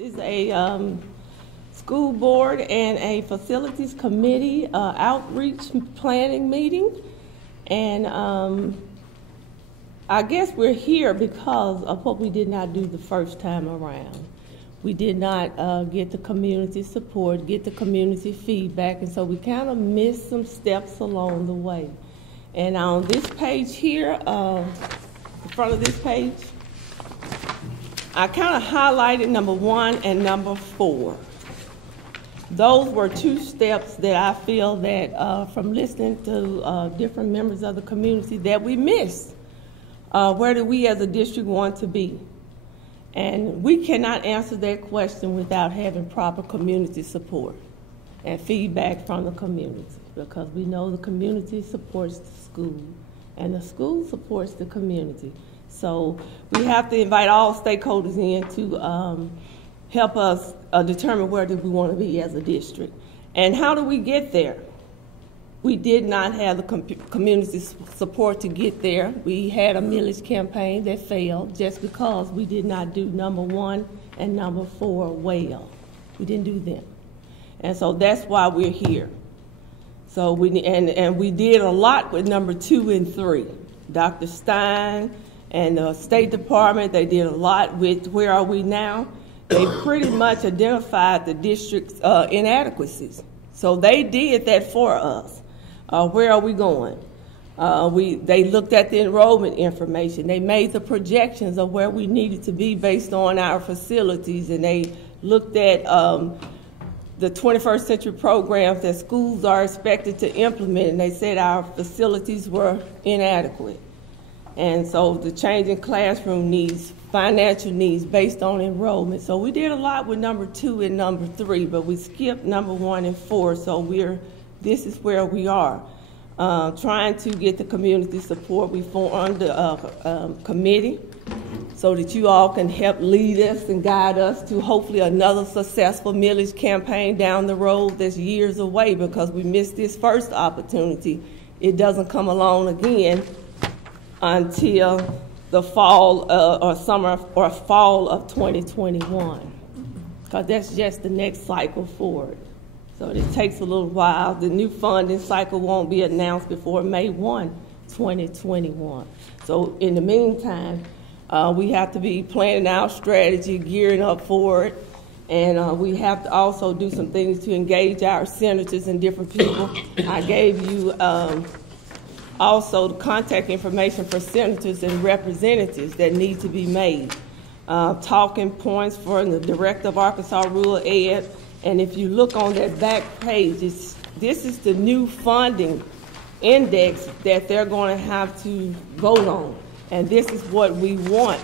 This is a school board and a facilities committee outreach planning meeting. And I guess we're here because of what we did not do the first time around. We did not get the community support, get the community feedback, and so we kind of missed some steps along the way. And on this page here, in front of this page, I kind of highlighted number 1 and number 4. Those were two steps that I feel that from listening to different members of the community that we missed. Where do we as a district want to be? And we cannot answer that question without having proper community support and feedback from the community, because we know the community supports the school and the school supports the community. So we have to invite all stakeholders in to help us determine where do we want to be as a district. And how do we get there? We did not have the community support to get there. We had a millage campaign that failed just because we did not do number 1 and number 4 well. We didn't do them. And so that's why we're here. So we did a lot with number 2 and 3. Dr. Stein and the State Department, they did a lot with where are we now. They pretty much identified the district's inadequacies. So they did that for us. Where are we going? They looked at the enrollment information. They made the projections of where we needed to be based on our facilities, and they looked at the 21st century programs that schools are expected to implement, and they said our facilities were inadequate. And so the change in classroom needs, financial needs based on enrollment. So we did a lot with number 2 and number 3, but we skipped number 1 and 4, so this is where we are. Trying to get the community support. We formed a committee so that you all can help lead us and guide us to hopefully another successful millage campaign down the road that's years away, because we missed this first opportunity. It doesn't come along again until the fall or summer or fall of 2021, because that's just the next cycle forward. So it takes a little while. The new funding cycle won't be announced before May 1, 2021. So in the meantime, we have to be planning our strategy, gearing up for it, and we have to also do some things to engage our senators and different people. I gave you also the contact information for senators and representatives that need to be made. Talking points for the Director of Arkansas Rural Ed. And if you look on that back page, this is the new funding index that they're going to have to vote on. And this is what we want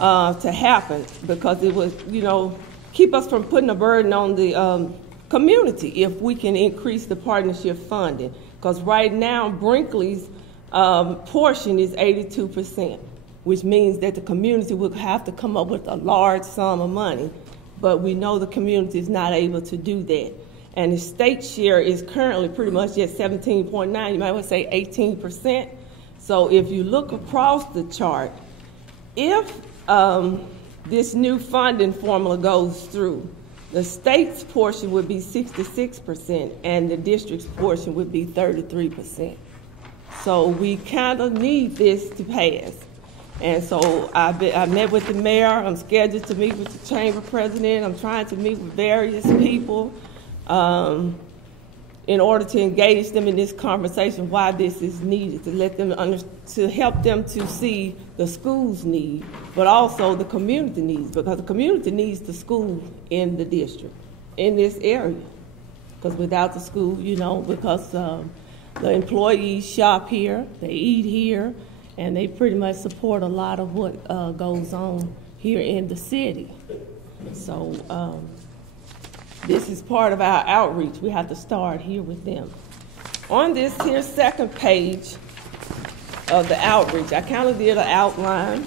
to happen, because it would, keep us from putting a burden on the community if we can increase the partnership funding. Because right now, Brinkley's portion is 82%, which means that the community will have to come up with a large sum of money. But we know the community is not able to do that. And the state share is currently pretty much at 17.9, you might want to say 18%. So if you look across the chart, if this new funding formula goes through, the state's portion would be 66% and the district's portion would be 33%. So we kind of need this to pass. And so I met with the mayor. I'm scheduled to meet with the chamber president. I'm trying to meet with various people in order to engage them in this conversation, why this is needed, to let them to help them to see the school's need, but also the community needs, because the community needs the school in the district, in this area. Because without the school, because the employees shop here, they eat here, and they pretty much support a lot of what goes on here in the city. So this is part of our outreach. We have to start here with them. On this here second page of the outreach, I kind of did an outline.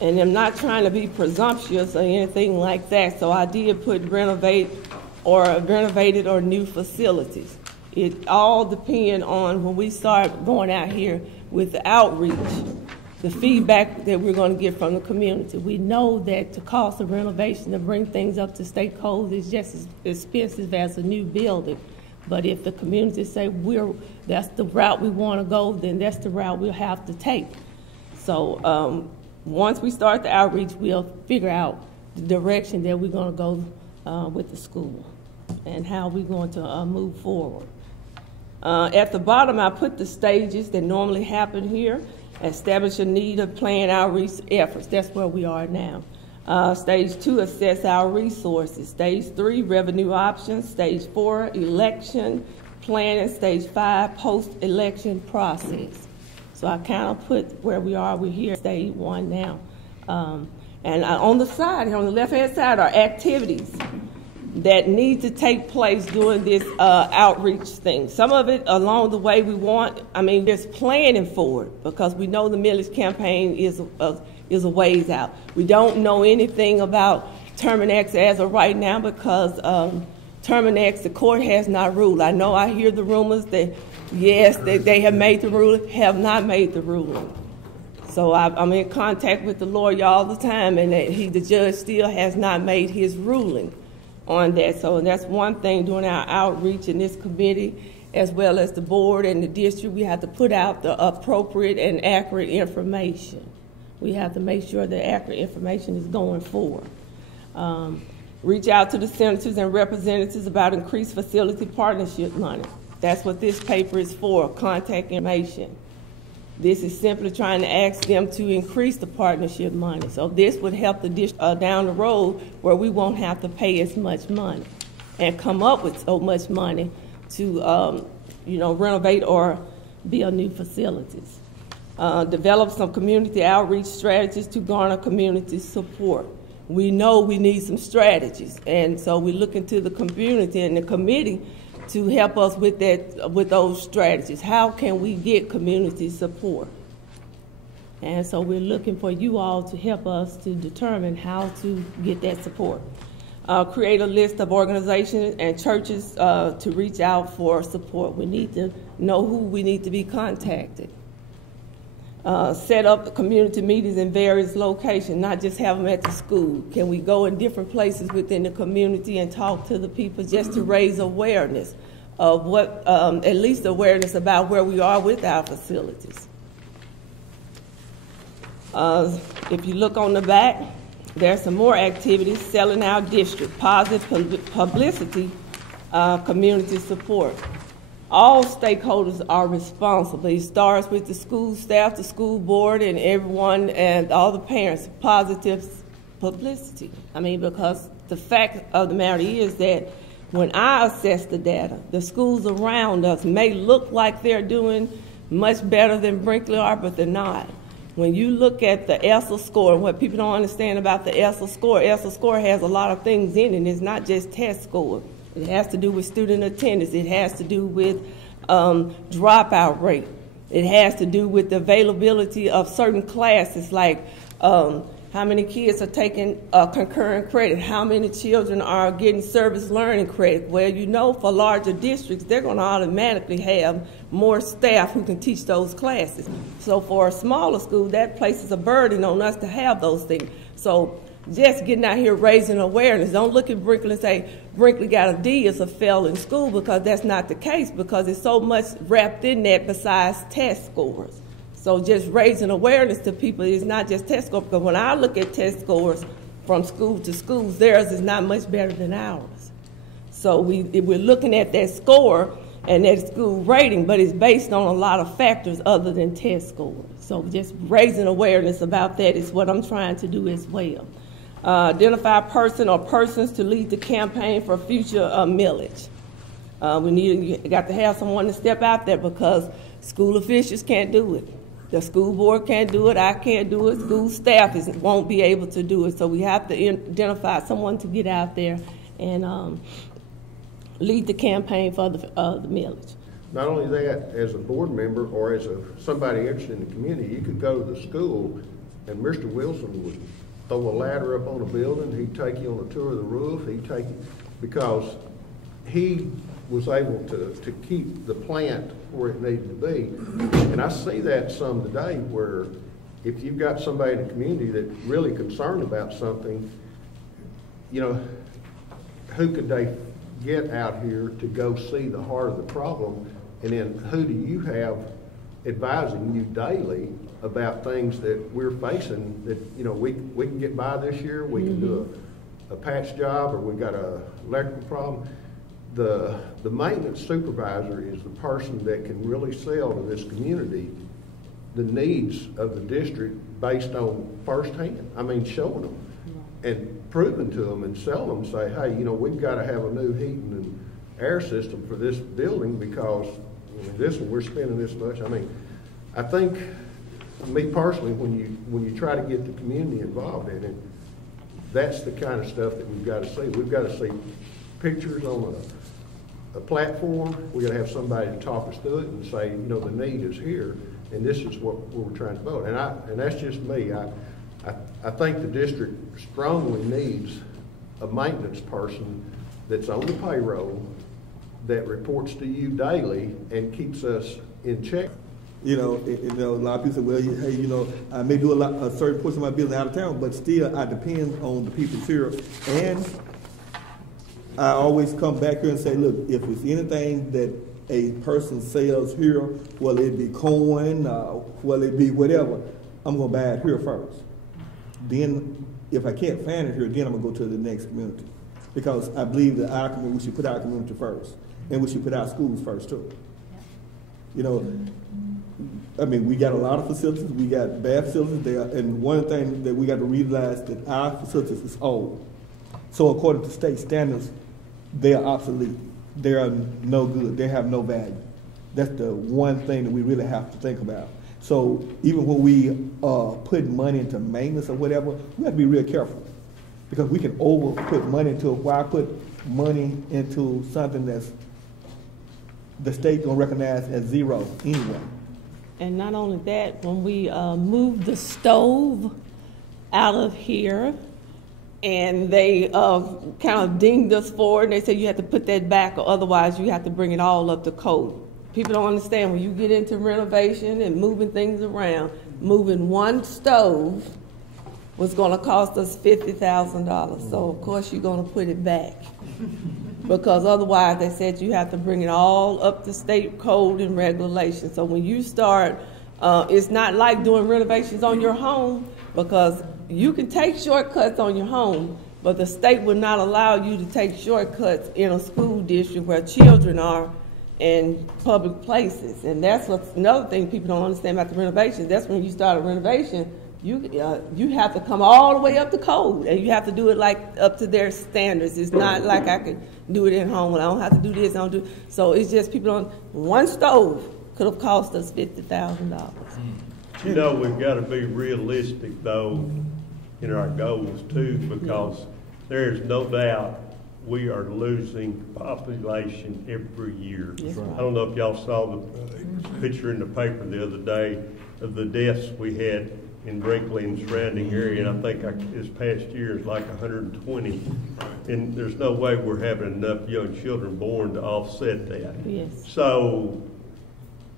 And I'm not trying to be presumptuous or anything like that, so I did put renovated or new facilities. It all depends on when we start going out here with the outreach. the feedback that we're going to get from the community. We know that the cost of renovation to bring things up to state codes is just as expensive as a new building. But if the community say that's the route we want to go, then that's the route we'll have to take. So once we start the outreach, we'll figure out the direction that we're going to go with the school and how we're going to move forward. At the bottom, I put the stages that normally happen here. Establish a need of plan outreach efforts. That's where we are now. Stage 2, assess our resources. Stage 3, revenue options. Stage 4, election planning. Stage 5, post-election process. So I kind of put where we are. We're here at stage 1 now. And on the side, on the left-hand side, are activities that need to take place during this outreach thing. Some of it along the way there's planning for it because we know the millage campaign is a ways out. We don't know anything about Terminex as of right now because Terminex, the court has not ruled. I hear the rumors that, yes, they have made the ruling, have not made the ruling. So I'm in contact with the lawyer all the time, and the judge still has not made his ruling on that. So that's one thing during our outreach in this committee, as well as the board and the district, we have to put out the appropriate and accurate information. We have to make sure that accurate information is going forward. Reach out to the senators and representatives about increased facility partnership money. That's what this paper is for, contact information. This is simply trying to ask them to increase the partnership money. So this would help the district down the road where we won't have to pay as much money and come up with so much money to renovate or build new facilities. Develop some community outreach strategies to garner community support. We know we need some strategies, and so we're looking to the community and the committee to help us with those strategies. How can we get community support? And so we're looking for you all to help us to determine how to get that support. Create a list of organizations and churches to reach out for support. We need to know who we need to be contacted. Set up community meetings in various locations, not just have them at the school. Can we go in different places within the community and talk to the people just to raise awareness of at least awareness about where we are with our facilities. If you look on the back, there's some more activities, selling our district, positive publicity, community support. All stakeholders are responsible. It starts with the school staff, the school board, and everyone, and all the parents. Positive publicity. Because the fact of the matter is that when I assess the data, the schools around us may look like they're doing much better than Brinkley are, but they're not. When you look at the ESSA score, and what people don't understand about the ESSA score has a lot of things in it. It's not just test score. It has to do with student attendance. It has to do with dropout rate. It has to do with the availability of certain classes, like how many kids are taking concurrent credit, how many children are getting service learning credit. Well, for larger districts, they're going to automatically have more staff who can teach those classes. So for a smaller school, that places a burden on us to have those things. So just getting out here raising awareness. Don't look at Brinkley and say, Brinkley got a D as a fail in school, because that's not the case, because it's so much wrapped in that besides test scores. So just raising awareness to people is not just test scores, because when I look at test scores from school to school, theirs is not much better than ours. So we're looking at that score and that school rating, but it's based on a lot of factors other than test scores. So just raising awareness about that is what I'm trying to do as well. Identify a person or persons to lead the campaign for future millage. You got to have someone to step out there, because school officials can't do it. The school board can't do it. I can't do it. School staff won't be able to do it. So we have to identify someone to get out there and lead the campaign for the millage. Not only that, as a board member or as somebody interested in the community, you could go to the school and Mr. Wilson would throw a ladder up on a building. He'd take you on a tour of the roof. He'd take you, because he was able to keep the plant where it needed to be. And I see that some today, where if you've got somebody in the community that's really concerned about something, you know, who could they get out here to go see the heart of the problem? And then who do you have advising you daily about things that we're facing that, you know, we can get by this year, we can do a patch job, or we got a electrical problem. The maintenance supervisor is the person that can really sell to this community the needs of the district based on firsthand. I mean, showing them and proving to them and selling them, say, hey, you know, we've got to have a new heating and air system for this building because this one, we're spending this much. I mean, I think, me personally, when you try to get the community involved in it, that's the kind of stuff that we've got to see. We've got to see pictures on a platform. We've got to have somebody to talk us through it and say, you know, the need is here, and this is what we're trying to vote. And that's just me. I think the district strongly needs a maintenance person that's on the payroll that reports to you daily and keeps us in check. You know, a lot of people say, well, hey, you know, I may do a certain portion of my business out of town, but still I depend on the people here. And I always come back here and say, look, if it's anything that a person sells here, whether it be coin, whether it be whatever, I'm going to buy it here first. Then, if I can't find it here, then I'm going to go to the next community. Because I believe that our community, we should put our community first. And we should put our schools first, too. You know, I mean, we got a lot of facilities. We got bad facilities there. And one thing that we got to realize that our facilities is old. So according to state standards, they are obsolete. They are no good. They have no value. That's the one thing that we really have to think about. So even when we put money into maintenance or whatever, we have to be real careful. Because we can put money into it. Why put money into something that's the state gonna recognize as zero anyway? And not only that, when we moved the stove out of here, and they kind of dinged us for it, and they said you have to put that back, or otherwise you have to bring it all up to code. People don't understand when you get into renovation and moving things around, moving one stove was going to cost us $50,000. So of course you're going to put it back. Because otherwise they said you have to bring it all up to state code and regulations. So when you start, it's not like doing renovations on your home, because you can take shortcuts on your home, but the state will not allow you to take shortcuts in a school district where children are in public places. And that's what's another thing people don't understand about the renovations. That's when you start a renovation, you have to come all the way up to code, and you have to do it like up to their standards. It's not like I can do it at home, and I don't have to do this, I don't do. So it's just people don't. One stove could have cost us $50,000. You know, we've got to be realistic though in our goals too, because there is no doubt we are losing population every year. Right. I don't know if y'all saw the picture in the paper the other day of the deaths we had in Brinkley and surrounding area, and I think this past year is like 120. And there's no way we're having enough young children born to offset that. Yes. So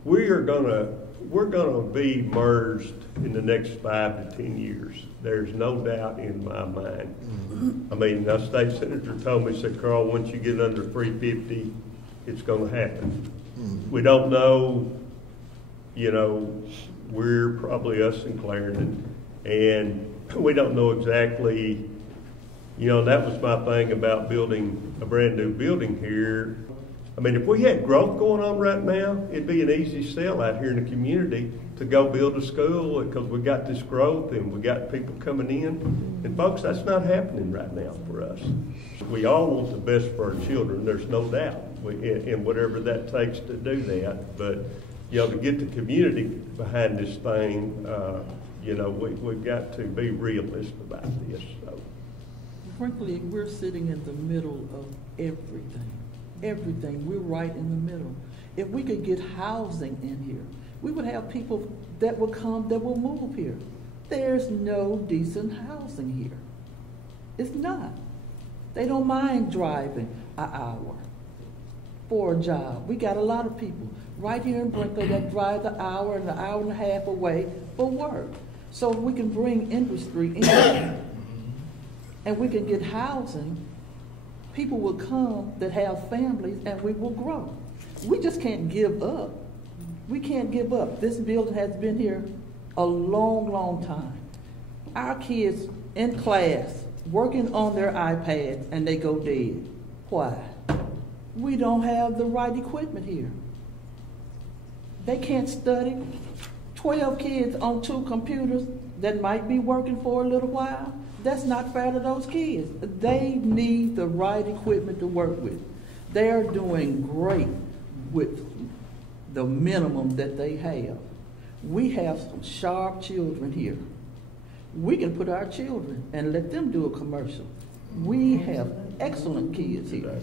we're gonna be merged in the next 5 to 10 years. There's no doubt in my mind. I mean, the state senator told me, said, Carl, once you get under 350, it's going to happen. We don't know, you know, we're probably us in Clarendon, and we don't know exactly, you know, that was my thing about building a brand new building here. I mean, if we had growth going on right now, it'd be an easy sell out here in the community to go build a school, because we got this growth and we got people coming in. And folks, that's not happening right now for us. We all want the best for our children, there's no doubt, and whatever that takes to do that. But, you know, to get the community behind this thing, you know, we've got to be realistic about this. So. Frankly, we're sitting in the middle of everything. Everything. We're right in the middle. If we could get housing in here, we would have people that will come, that will move here. There's no decent housing here. It's not. They don't mind driving an hour for a job. We got a lot of people right here in Brinkley that drive an hour and a half away for work. So if we can bring industry in and we can get housing, people will come that have families and we will grow. We just can't give up. We can't give up. This building has been here a long, long time. Our kids in class working on their iPads and they go dead. Why? We don't have the right equipment here. They can't study. 12 kids on 2 computers that might be working for a little while. That's not fair to those kids. They need the right equipment to work with. They're doing great with the minimum that they have. We have some sharp children here. We can put our children and let them do a commercial. We have excellent kids here.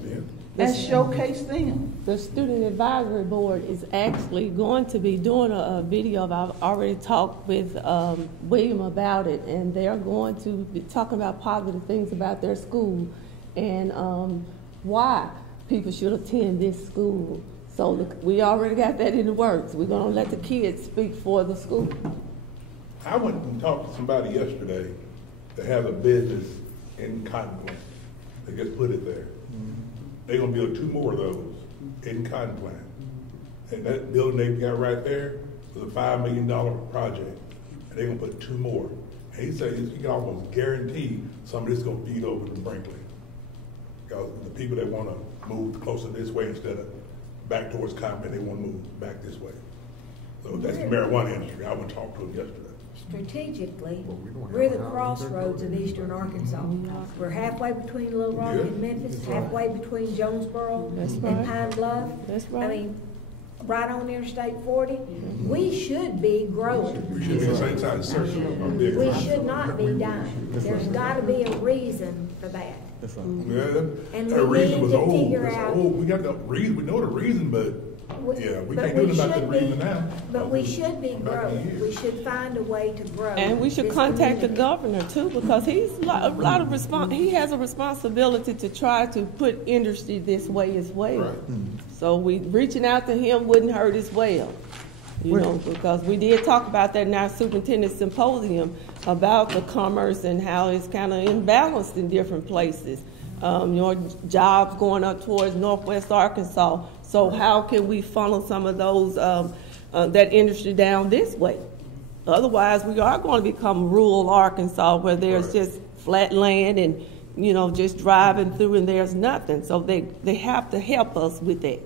And showcase them. The Student Advisory Board is actually going to be doing a video. I've already talked with William about it, and they're going to be talking about positive things about their school and why people should attend this school. So we already got that in the works. We're going to let the kids speak for the school. I went and talked to somebody yesterday that has a business in Cotton Plant. They just put it there. They're gonna build 2 more of those in Cotton Plant. And that building they got right there was a $5 million project. And they're gonna put 2 more. And he said you can almost guarantee some of this is gonna feed over to Brinkley. Because the people that wanna move closer this way instead of back towards Cotton Plant, they wanna move back this way. So that's the marijuana industry. I went and talked to them yesterday. Strategically, we're the crossroads of eastern Arkansas. We're halfway between Little Rock and Memphis, halfway between Jonesboro and Pine Bluff. That's right. I mean, right on Interstate 40. We should be growing. We should be the same size as Circle. We should not be dying. There's got to be a reason for that. That's right. Yeah, And that we reason need was to old. figure It's out- old. We got the reason. We know the reason, but yeah, we can't do nothing about the reason now. But we should be Back in the growing. years. We should find a way to grow. And we should this contact the community. governor too, because he's a lot of he has a responsibility to try to put industry this way as well. Right. So reaching out to him wouldn't hurt as well. You know, because we did talk about that in our superintendent symposium about the commerce and how it's kind of imbalanced in different places. Jobs going up towards Northwest Arkansas. So how can we funnel some of those that industry down this way? Otherwise, we are going to become rural Arkansas, where there's just flat land and just driving through and there's nothing. So they have to help us with that.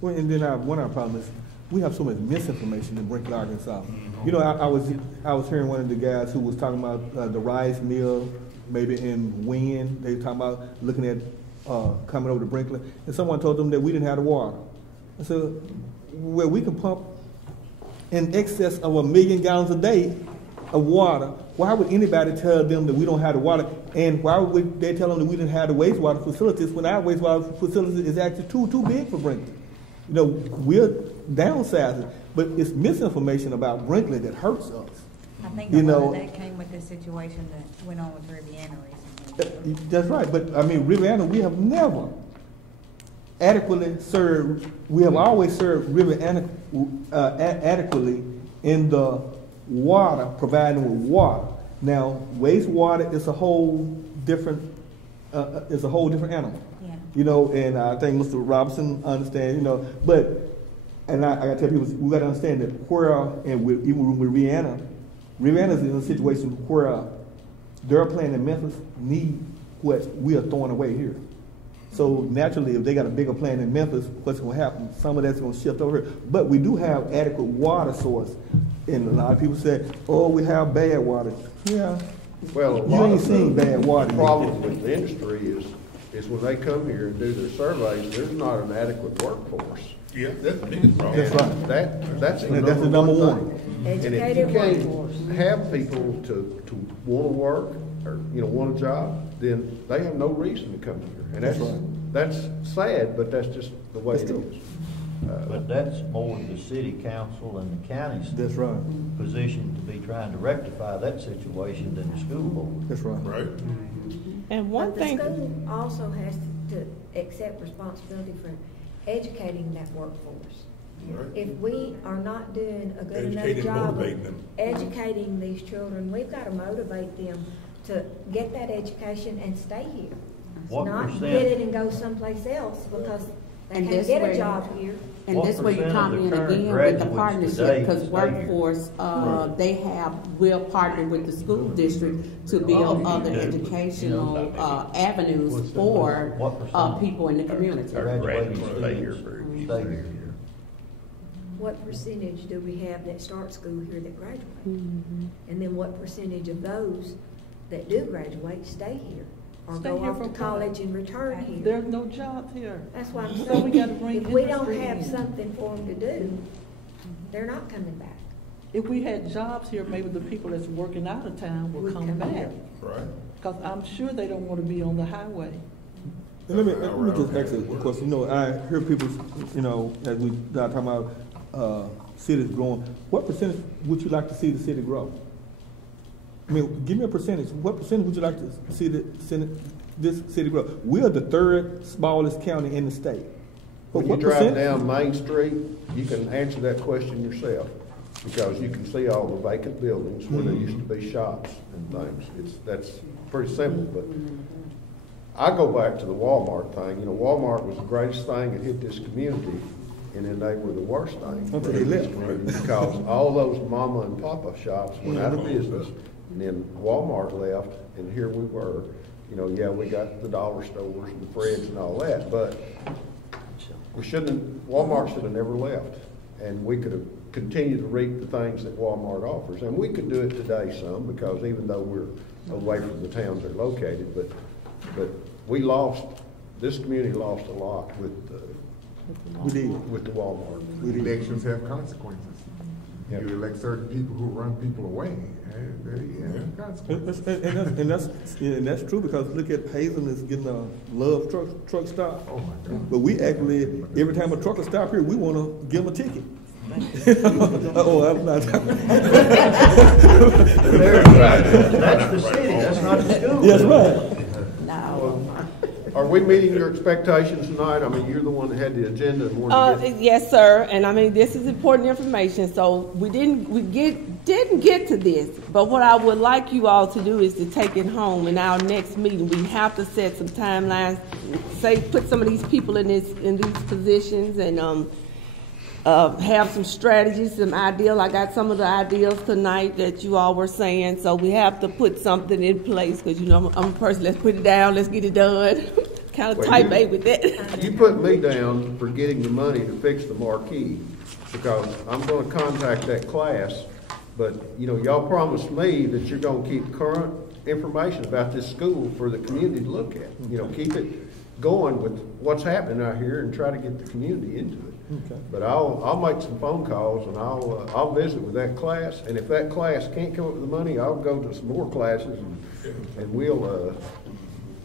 Well, and then one of our problems is we have so much misinformation in Brinkley, Arkansas. I was hearing one of the guys who was talking about the rice mill, maybe in Wynn. They were talking about looking at coming over to Brinkley, and someone told them that we didn't have the water. I said, well, we can pump in excess of 1 million gallons a day of water. Why would anybody tell them that we don't have the water? And why would they tell them that we didn't have the wastewater facilities when our wastewater facility is actually too big for Brinkley? We're downsizing, but it's misinformation about Brinkley that hurts us. I think a lot of that came with the situation that went on with Riviana recently. That's right, but I mean, Riviana, we have never adequately served, we have always served Riviana adequately in the water, providing with water. Now, wastewater is a whole different animal. Yeah. And I think Mr. Robinson understands, and I gotta tell people, we gotta understand that even with Riviana's in a situation where their plant in Memphis need what we are throwing away here. So naturally, if they got a bigger plant in Memphis, what's going to happen? Some of that's going to shift over here. But we do have adequate water source. And a lot of people say, oh, we have bad water. Yeah. Well, you ain't seen bad water. The problem with the industry is when they come here and do their surveys, there's not an adequate workforce. Yeah, that's the biggest problem. That's right. That's the That's the number one. thing. And if Educated you workforce. can't have people to want to work or want a job, then they have no reason to come here. And That's right. that's sad, but that's just the way it That's is. But that's more the city council and the county's That's right. position to be trying to rectify that situation than the school board. That's right. Right? And one But thing. the school also has to accept responsibility for educating that workforce. If we are not doing a good enough Educating, job motivating of them. educating these children, we've got to motivate them to get that education and stay here. What Not percent- get it and go someplace else because they And can't this get a way- job here. And What this way you percent come of the in current again with the graduates partnership, today because stay here? workforce, we'll partner with the school district to build other educational, avenues for, What percent? people in the community. Our graduates Graduate stay here students for stay here. What percentage do we have that start school here that graduate? Mm-hmm. And then what percentage of those that do graduate stay here? Or Stay go here off for to what? college and return here? There's no jobs here. That's why I'm So we gotta saying, bring if we don't industry have in. something for them to do, they're not coming back. If we had jobs here, maybe the people that's working out of town will Would come come back. here. Right. Because I'm sure they don't want to be on the highway. And let me just ask you, because, I hear people, as we start talking about, cities growing, what percentage would you like to see the city grow? I mean, give me a percentage. What percentage would you like to see this city grow? We are the third smallest county in the state. But When you what drive percent? down Main Street, you can answer that question yourself, because you can see all the vacant buildings where there used to be shops and things. That's pretty simple, but I go back to the Walmart thing. Walmart was the greatest thing that hit this community, and then they were the worst thing. Until they left. Because all those mama and papa shops went out of business, and then Walmart left, and here we were. We got the dollar stores and Fred's and all that, but Walmart should have never left, and we could have continued to reap the things that Walmart offers, and we could do it today some, because even though we're away from the towns they're located, but this community lost a lot We with did. the Walmart. Elections have consequences. Yep. You elect certain people who run people away, and they have consequences. And that's true, because look at Hazen is getting a Love truck stop. Oh, my God. But we actually, every time a trucker stop here, we want to give them a ticket. Oh, I'm not. That's the city, that's not the school. That's right. Are we meeting your expectations tonight? I mean, you're the one that had the agenda and wanted to get. Yes, sir, and I mean, this is important information, so we didn't get to this, but what I would like you all to do is to take it home. In our next meeting, we have to set some timelines, put some of these people in these positions, and have some strategies, some ideals. I got some of the ideals tonight that you all were saying, so we have to put something in place, because I'm a person, let's put it down, let's get it done. Kind of type A with that. You put me down for getting the money to fix the marquee, because I'm gonna contact that class, but, y'all promised me that you're gonna keep current information about this school for the community to look at. Keep it going with what's happening out here and try to get the community into it. Okay. But I'll make some phone calls, and I'll visit with that class, and if that class can't come up with the money, I'll go to some more classes, and we'll,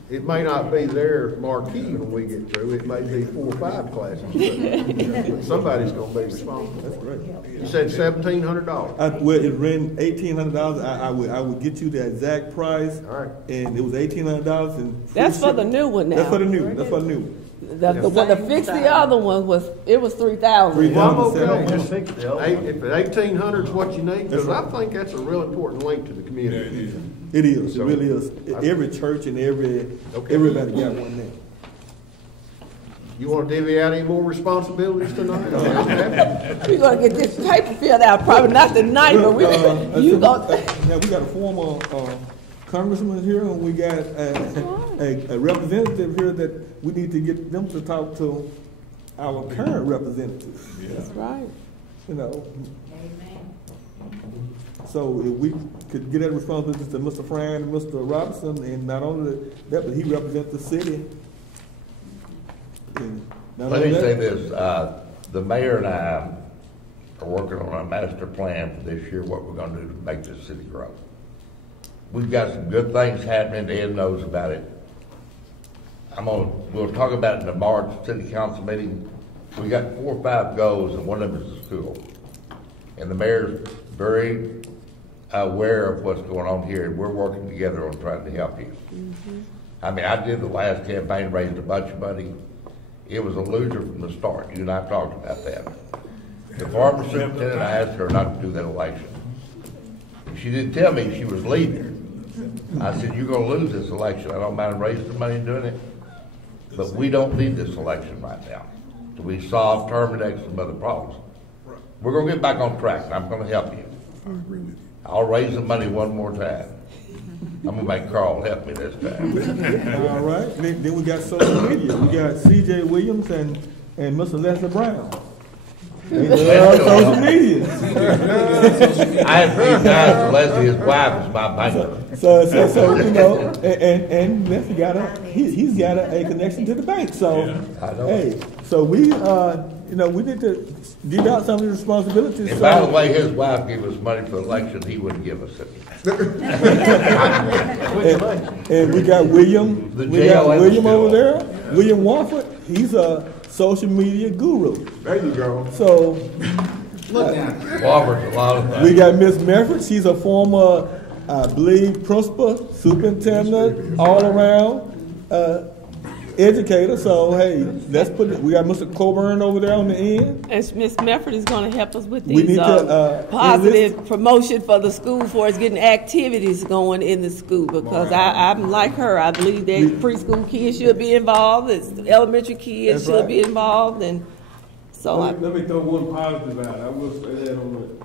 it may not be their marquee when we get through, it may be 4 or 5 classes, but somebody's gonna be responsible. That's great. You said $1,700. Well, it ran $1,800. I would get you the exact price. All right. And it was $1,800 and. That's for the new one now. That's for the new. That's for the new. The one to fix the other one was $3,000. Well, I'm okay. Just fix the other one. If 1,800 is what you need, because I think that's a real important link to the community. It is. It So, really is. Every church and everybody got one there. You want to divvy out any more responsibilities tonight? We're gonna get this paper filled out, probably not tonight, but we Now you we go. got a former congressman here, and we got a representative here that we need to get them to talk to our current representative. That's right. So if we could get that responsibility to Mr. Fran and Mr. Robinson, and not only that, but he represents the city. And not Let only me that- say this, the mayor and I are working on a master plan for this year, what we're gonna do to make this city grow. We've got some good things happening, Ed knows about it. We'll talk about it in the March city council meeting. We got 4 or 5 goals, and one of them is the school. And the mayor's very aware of what's going on here, and we're working together on trying to help you. I mean, I did the last campaign, raised a bunch of money. It was a loser from the start. You and I talked about that. The former superintendent, I asked her not to do that election. She didn't tell me she was leaving. I said, you're gonna lose this election. I don't mind raising the money and doing it, but we don't need this election right now. So we solve terminate some other problems. We're gonna get back on track, and I'm gonna help you. I'll raise the money one more time. I'm gonna make Carl help me this time. All right, then we got social media. We got C.J. Williams and Mr. Leslie Brown. They love social media. I had 3 times Leslie, his wife, is my banker. So you know, and Leslie got he's got a connection to the bank. So hey, so we you know, we need to give out some of the responsibilities. And by the way, his wife gave us money for the election, he wouldn't give us it. and we got William over there. William Wofford, he's a social media guru. There you go. So Wofford's a lot of things. we got Miss Mefford, she's a former, I believe, principal, superintendent, all around educator. So hey, let's put it. We got Mr. Coburn over there on the end. And Ms. Mefford is going to help us with We these need to, positive promotion for the school for us getting activities going in the school, because I'm like her. I believe that preschool kids should be involved, elementary kids should be involved, and so let me throw one positive out. I will say that on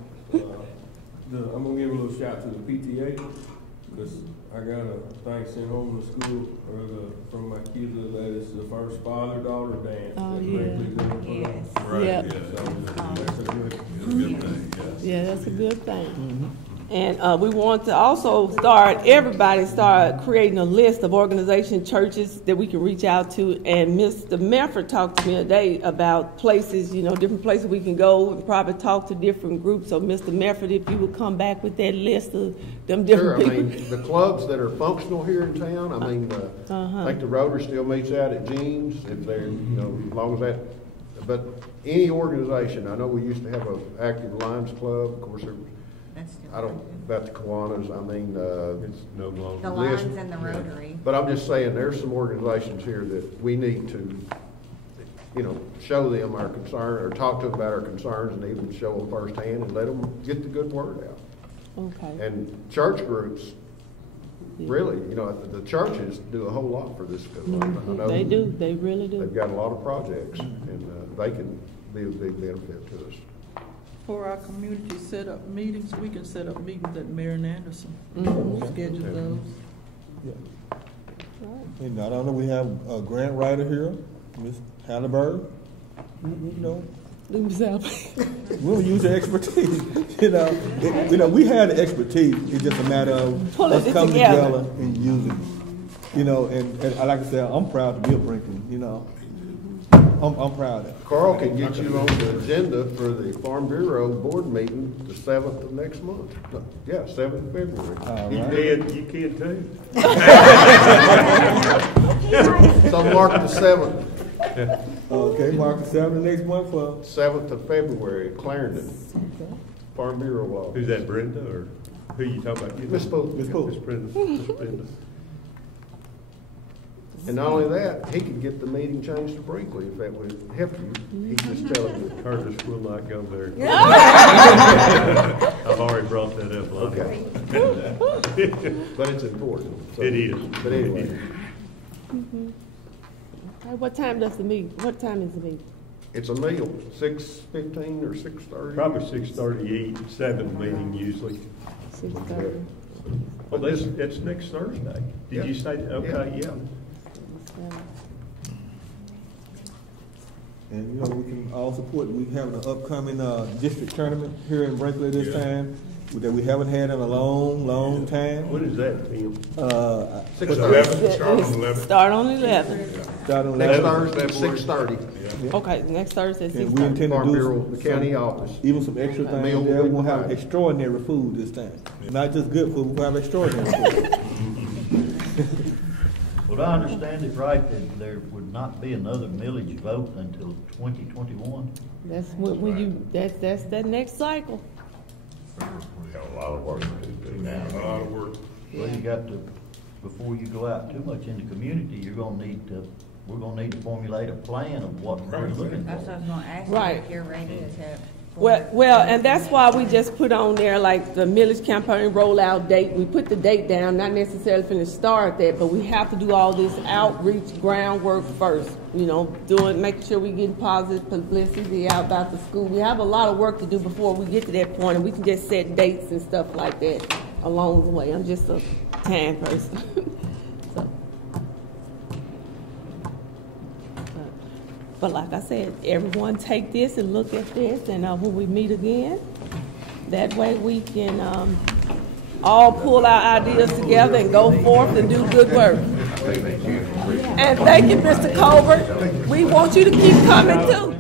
I'm gonna give a little shout to the PTA, because I got a thing sent home to school from my kids that it's the first father-daughter dance. Oh, Yes. Right, Yep. yeah. So that's a good thing, yes. yeah, that's a good thing. And we want to also start creating a list of organization churches that we can reach out to. And Mr. Mefford talked to me today about places, you know, different places we can go and probably talk to different groups. So Mr. Mefford, if you would come back with that list of them different Sure, people. I mean, the clubs that are functional here in town, I mean, I think the Rotary still meets out at Jean's, if they're, you know, as long as that, but any organization, I know we used to have an active Lions Club, of course, there was, I don't, about the Kiwanis, I mean, It's no longer. The Lions and the Rotary. but I'm just saying, there's some organizations here that we need to, you know, show them our concern, or talk to them about our concerns, and even show them firsthand, and let them get the good word out. Okay. And church groups, really, you know, the churches do a whole lot for this school. I know They do, they really do. They've got a lot of projects, and they can be a big benefit to us. For our community set up meetings, we can set up meetings at Marion Anderson. Schedule those. And I don't know, we have a grant writer here, Ms. Halliburton. You know, we'll use your expertise. you know, we had the expertise. It's just a matter of us coming together and using it. You know, and like I said, I'm proud to be a Brinkley. You know, I'm proud of it. Carl can get you on the agenda for the Farm Bureau board meeting the 7th of next month. Yeah, 7th of February. You can too. So mark the 7th. Okay, mark the 7th next month for 7th of February, Clarendon. Farm Bureau law. Who's that, Brenda, or who you talking about? Miss Poole. Miss Brenda. Miss Brenda. And not only that, he could get the meeting changed to Brinkley if that would help you. He just telling you. Curtis will not go there. I've already brought that up. Okay. But it's important. So. It is. But anyway. Okay, what time is the meeting? It's a meal, 6:15 or 6:30? Probably 6:30, 7 meeting usually. 6:30. Well, it's next Thursday. Did you say, okay, yeah. And you know, we can all support. We have an upcoming district tournament here in Brinkley this time that we haven't had in a long time. When is that, Tim? 6:30. Start on 11. Next Thursday at 6:30. Okay, next Thursday at 6:30. And we intend to Farm do Bureau, the county office. even some extra things there. We're gonna have extraordinary food this time. Not just good food, we'll have extraordinary food. Would I understand it right that there would not be another millage vote until 2021? That's that's that next cycle. We got a lot of work to do now. A lot of work. Well, you got to, before you go out too much in the community, we're gonna need to formulate a plan of what we're looking That's what I for. was gonna ask you, Right. if you're ready to Well, and that's why we just put on there like the millage campaign rollout date. We put the date down, not necessarily finna start that, but we have to do all this outreach groundwork first. You know, making sure we get positive publicity out about the school. We have a lot of work to do before we get to that point, and we can just set dates and stuff like that along the way. I'm just a time person. So. But like I said, everyone take this and look at this, and when we meet again, that way we can all pull our ideas together and go forth and do good work. And thank you, Mr. Colbert. We want you to keep coming too.